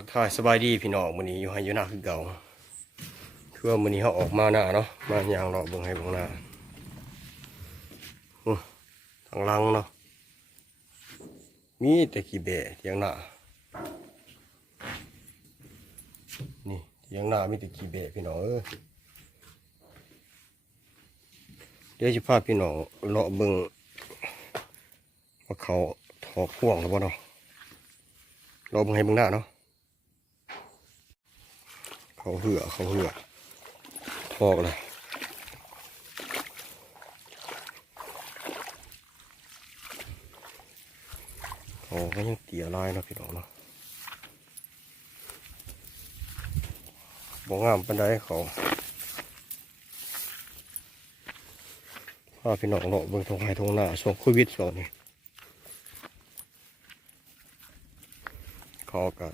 ทักทายสบายดีพี่น้องมื้อนี้อยู่ให้อยู่หน้าคือเก่าคือว่ามื้อนี้เขาออกมาหน้าเนาะมาย่างเลาะเบิ่งให้เบิ่งหน้าทางหลังเนาะมีแต่ขี้แบะเถียงหน้านี่เถียงหน้ามีแต่ขี้แบะพี่น้องเดี๋ยวสิพาพี่น้องเลาะเบิ่งว่าเขาถอกพ่วงหรือเปล่าเนาะเลาะเบิ่งให้เบิ่งหน้าเนาะเขาเหือถอกเลยเขาก็ยังเตี่ยลายเนาะพี่น้องเนาะบ่งามปานใดเขาพาพี่น้องเลาะเบิ่งทงไห้ทงหน้าช่วงโควิดช่วงนี้เขาก็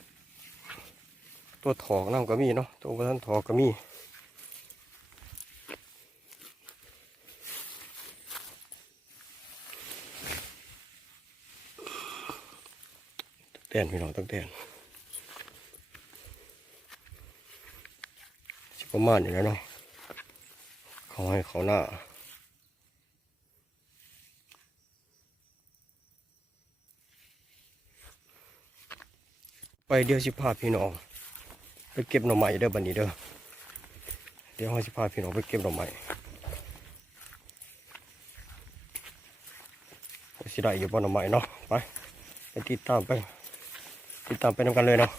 ตัวถอกน้ำก็มีเนาะตัวกระทันถอกก็มีแตนพี่น้องตั้งแตนสิประมาณนี้แล้วเนาะเขาให้เขาหน้าไปเดี๋ยวสิพาพี่น้องไปเก็บหน่อไม้เด้อบัดนี้เด้อเดี๋ยวเราสิพาพี่น้องไปเก็บหน่อไม้สิได้อยู่บ่หน่อไม้เนาะไปติดตามไปนำกันเลยเนาะ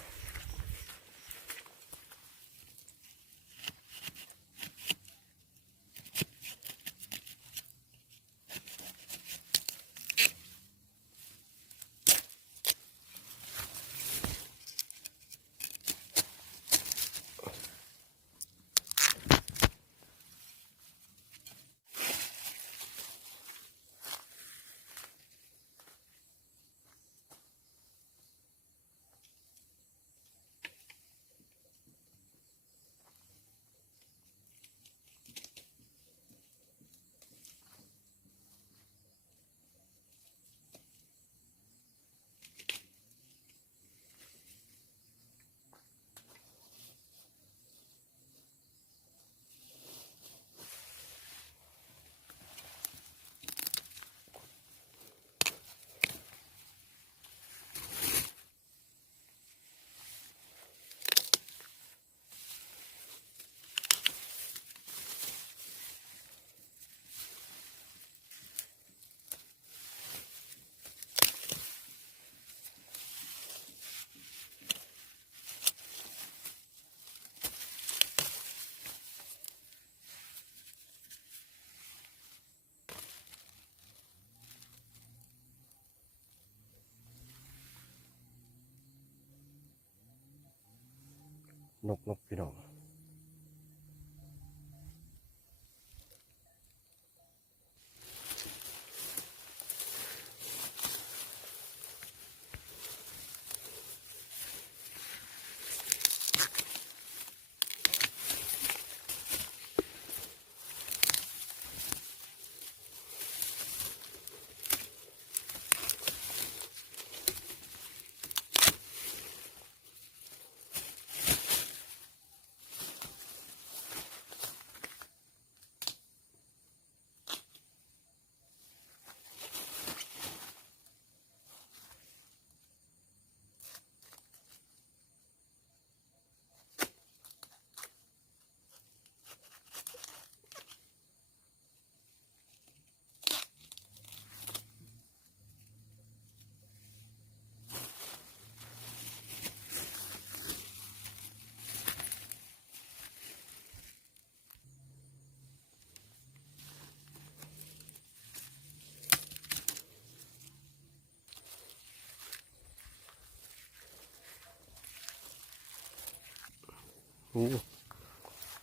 นกพี่น้อง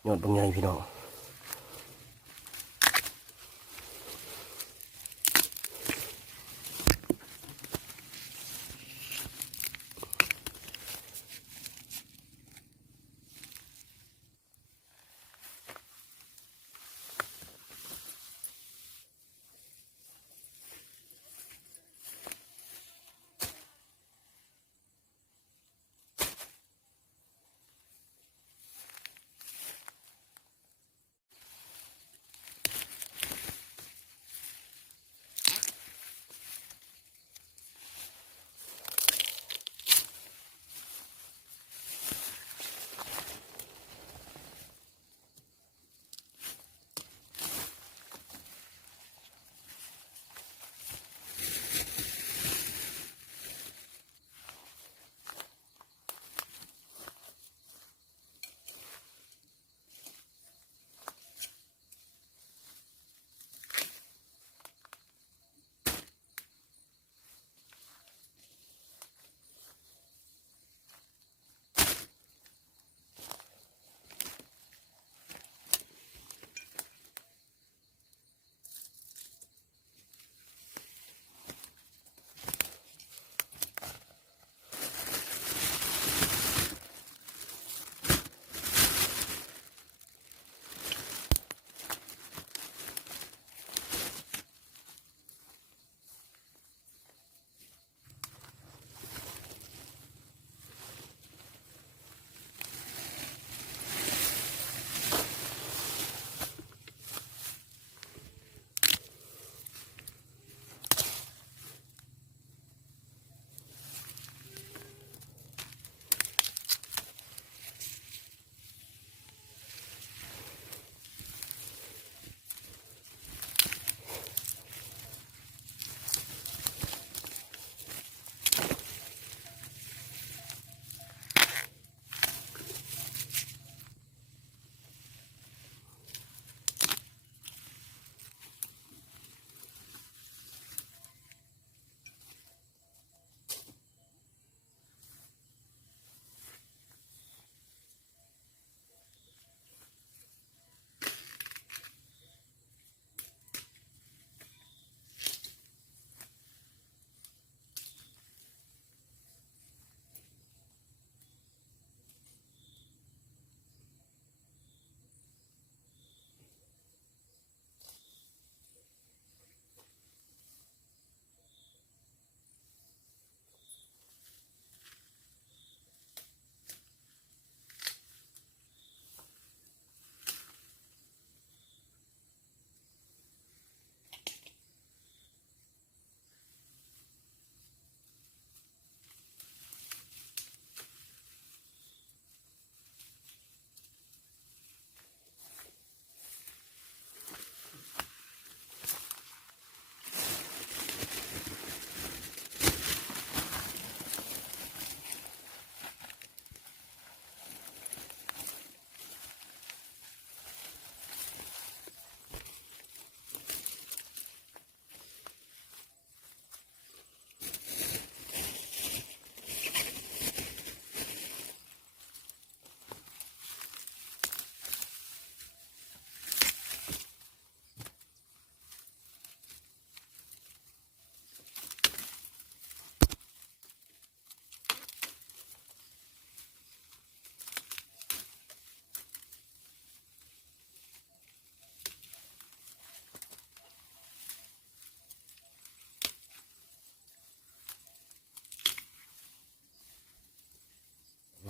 ยอดบางใหญ่พี่น้อง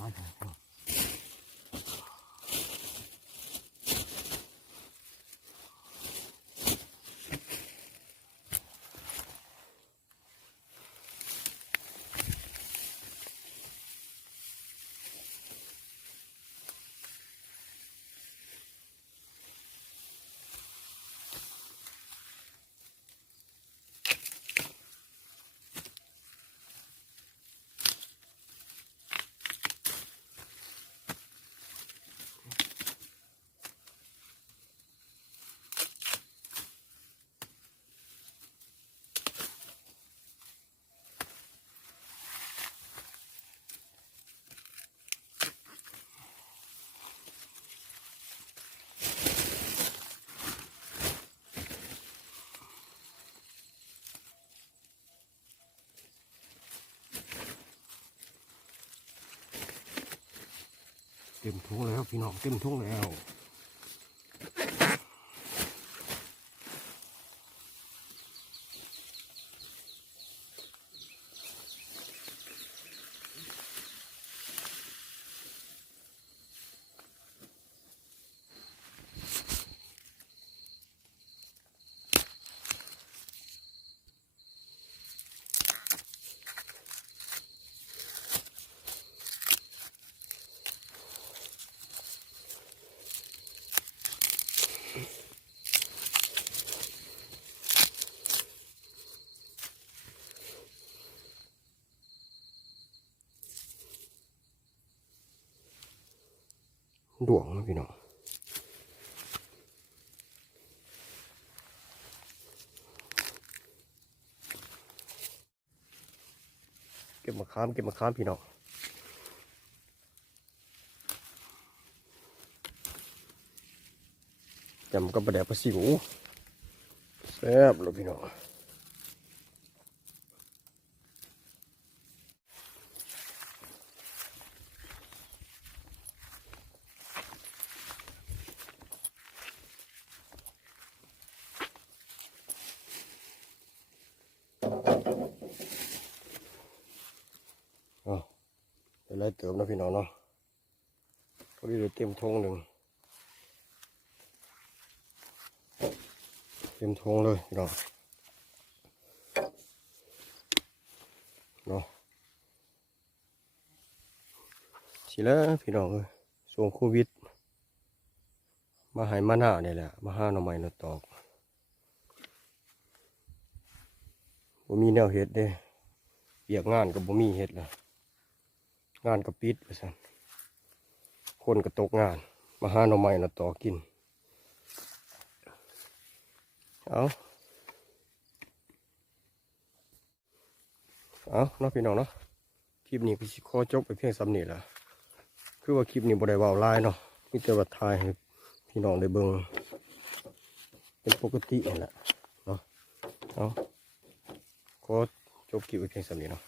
ร้ายแท้ เต็มทุ่งแล้วพี่น้องเต็มทุ่งแล้วดวงนะพี่น้องเก็บมะขามพี่น้องจำก็ประเดี๋ยวปลาซิวแซ่บเลยพี่น้องเป็นไรเติมนะพี่น้องเนาะพอดีเลยเต็มทงหนึ่งเต็มทงเลยพี่น้องเนาะสิแล้วพี่น้องเลยช่วงโควิดมาหายมาหน้าเนี่ยแหละมาหาหน่อไม้หน่อตอกบ่มีแนวเฮ็ดเด้เบียกงานกับบ่มีเฮ็ดล่ะงานก็ปิดว่าซั่นคนก็ตกงานมาหาหน่อไม้หน่อตอกกินเอาเนาะพี่น้องเนาะคลิปนี้ก็สิขอจบไปเพียงส่ำนี้ล่ะคือว่าคลิปนี้บ่ได้เว้าหลายเนาะมีแต่ว่าถ่ายให้พี่น้องได้เบิ่งเป็นปกตินั่นแหละเนาะขอจบคลิปไปเพียงส่ำนี้เนาะ